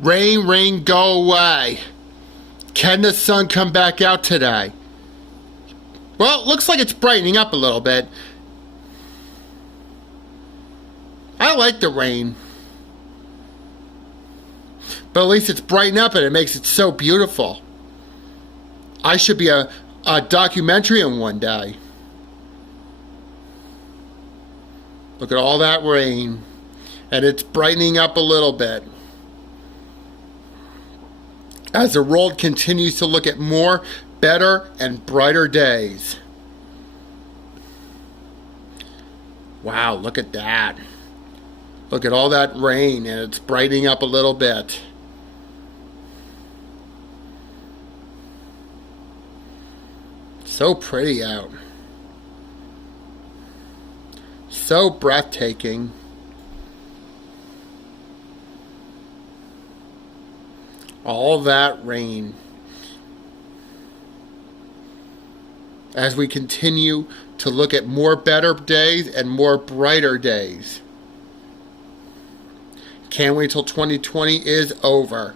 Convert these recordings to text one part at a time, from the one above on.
Rain, rain, go away. Can the sun come back out today? Well, it looks like it's brightening up a little bit. I like the rain. But at least it's brightened up and it makes it so beautiful. I should be a documentary in one day. Look at all that rain. And it's brightening up a little bit. As the world continues to look at more, better, and brighter days. Wow, look at that. Look at all that rain and it's brightening up a little bit. So pretty out. So breathtaking. All that rain. As we continue to look at more better days and more brighter days. Can't wait till 2020 is over.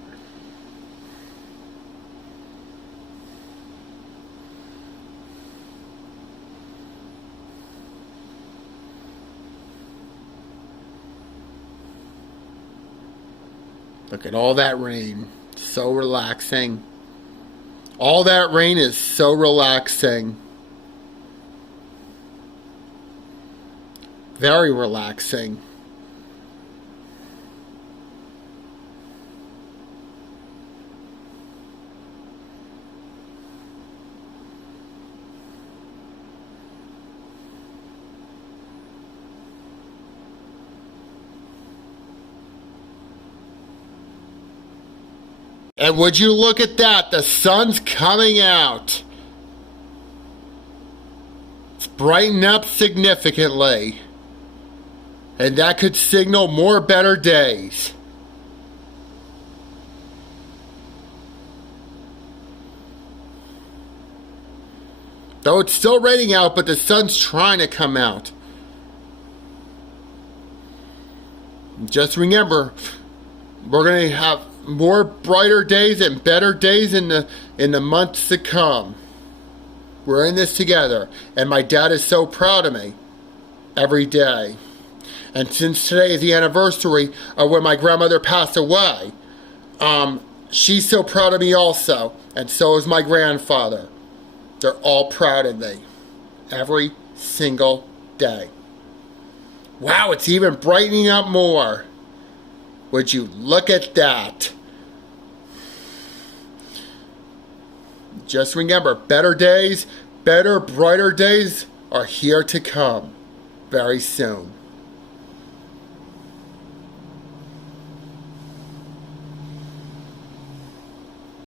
Look at all that rain. So relaxing. All that rain is so relaxing. Very relaxing. And would you look at that? The sun's coming out. It's brightened up significantly. And that could signal more better days. Though it's still raining out, but the sun's trying to come out. Just remember, we're going to have more brighter days and better days in the months to come. We're in this together, and my dad is so proud of me every day. And since today is the anniversary of when my grandmother passed away, she's so proud of me also, and so is my grandfather. They're all proud of me every single day. Wow, it's even brightening up more. Would you look at that? Just remember, better days, better, brighter days are here to come very soon.